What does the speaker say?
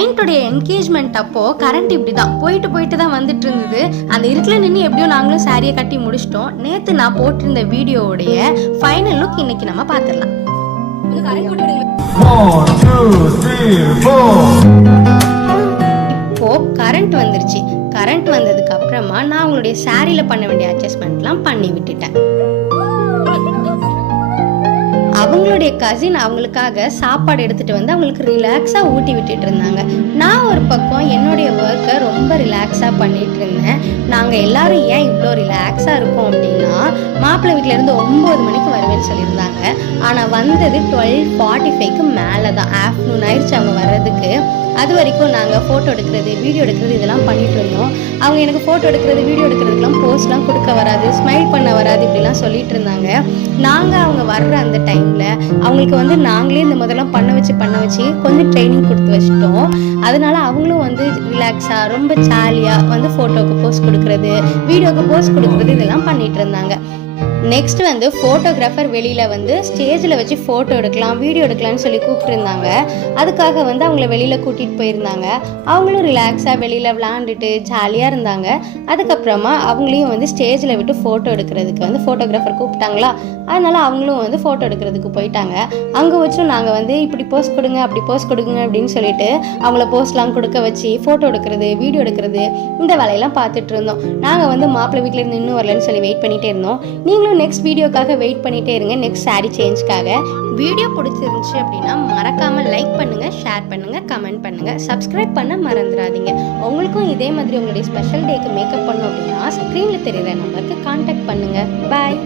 கிளைண்ட்டோடைய engagement அப்போ current இப்படி தான் போயிட்டு தான் வந்துட்டு இருந்தது. அந்த இருட்டில் நின்று எப்படியோ நாங்களும் சாரியை கட்டி முடிச்சிட்டோம். நேற்று நான் போட்டிருந்த வீடியோவுடைய ஃபைனல் லுக் இன்னைக்கு நம்ம பார்த்துடலாம். இப்போ கரண்ட் வந்துருச்சு. கரண்ட் வந்ததுக்கு அப்புறமா நான் அவங்களுடைய சாரியில பண்ண வேண்டிய அட்ஜஸ்ட்மெண்ட்லாம் பண்ணி விட்டுட்டேன். அவங்களுடைய கசின் அவங்களுக்காக சாப்பாடு எடுத்துட்டு வந்து அவங்களுக்கு ரிலாக்ஸா ஊட்டி விட்டுட்டு இருந்தாங்க. நான் ஒரு பக்கம் என்னுடைய ஒர்க்கை ரொம்ப ரிலாக்ஸா பண்ணிட்டு இருந்தேன். நாங்க எல்லாரும் ஏன் இவ்வளோ ரிலாக்ஸா இருக்கோம் அப்படின்னா, மாப்பிள்ளை வீட்டுல இருந்து 9 மணிக்கு வருவேன்னு சொல்லியிருந்தாங்க. ஆனா வந்தது 12:45க்கு மேலதான். ஆஃப்டர்நூன் ஆயிடுச்சு அவங்க வர்றதுக்கு. அது வரைக்கும் நாங்கள் ஃபோட்டோ எடுக்கிறது, வீடியோ எடுக்கிறது இதெல்லாம் பண்ணிட்டு இருந்தோம். அவங்க எனக்கு ஃபோட்டோ எடுக்கிறது, வீடியோ எடுக்கிறதுக்கெலாம் போஸ்ட்லாம் கொடுக்க வராது, ஸ்மைல் பண்ண வராது, இப்படிலாம் சொல்லிட்டு இருந்தாங்க. நாங்கள் அவங்க வர்ற அந்த டைமில் அவங்களுக்கு வந்து நாங்களே இந்த முதல்லாம் பண்ண வச்சு கொஞ்சம் ட்ரைனிங் கொடுத்து வச்சிட்டோம். அதனால அவங்களும் வந்து ரிலாக்ஸாக ரொம்ப ஜாலியாக வந்து ஃபோட்டோவுக்கு போஸ்ட் கொடுக்குறது, வீடியோவுக்கு போஸ்ட் கொடுக்குறது இதெல்லாம் பண்ணிட்டு இருந்தாங்க. நெக்ஸ்ட் வந்து ஃபோட்டோகிராஃபர் வெளியில் வந்து ஸ்டேஜில் வச்சு ஃபோட்டோ எடுக்கலாம், வீடியோ எடுக்கலாம்னு சொல்லி கூப்பிட்டுருந்தாங்க. அதுக்காக வந்து அவங்கள வெளியில் கூட்டிகிட்டு போயிருந்தாங்க. அவங்களும் ரிலாக்ஸாக வெளியில் விளாண்டுட்டு ஜாலியாக இருந்தாங்க. அதுக்கப்புறமா அவங்களையும் வந்து ஸ்டேஜில் விட்டு ஃபோட்டோ எடுக்கிறதுக்கு வந்து ஃபோட்டோகிராஃபர் கூப்பிட்டாங்களா, அதனால அவங்களும் வந்து ஃபோட்டோ எடுக்கிறதுக்கு போயிட்டாங்க. அங்கே வச்சும் நாங்கள் வந்து இப்படி போஸ்ட் கொடுங்க, அப்படி போஸ்ட் கொடுங்க அப்படின்னு சொல்லிட்டு அவங்கள போஸ்ட்லாம் கொடுக்க வச்சு ஃபோட்டோ எடுக்கிறது, வீடியோ எடுக்கிறது இந்த வேலையெல்லாம் பார்த்துட்டு இருந்தோம். நாங்கள் வந்து மாப்பிள்ளை வீட்டில் இருந்து இன்னும் வரலன்னு சொல்லி வெயிட் பண்ணிகிட்டே இருந்தோம். நீங்களும் நெக்ஸ்ட் வீடியோக்காக வெயிட் பண்ணிட்டே இருங்க, நெக்ஸ்ட் சாரி சேஞ்ச்காக. வீடியோ பிடிச்சிருந்துச்சு அப்படின்னா மறக்காம லைக் பண்ணுங்க, ஷேர் பண்ணுங்க, கமெண்ட் பண்ணுங்க, சப்ஸ்கிரைப் பண்ண மறந்துடாதீங்க. உங்களுக்கும் இதே மாதிரி உங்களுடைய ஸ்பெஷல் டேக்கு மேக்கப் பண்ணணும் அப்படின்னா ஸ்க்ரீன்ல தெரியுற நம்பருக்கு கான்டாக்ட் பண்ணுங்க. பாய்.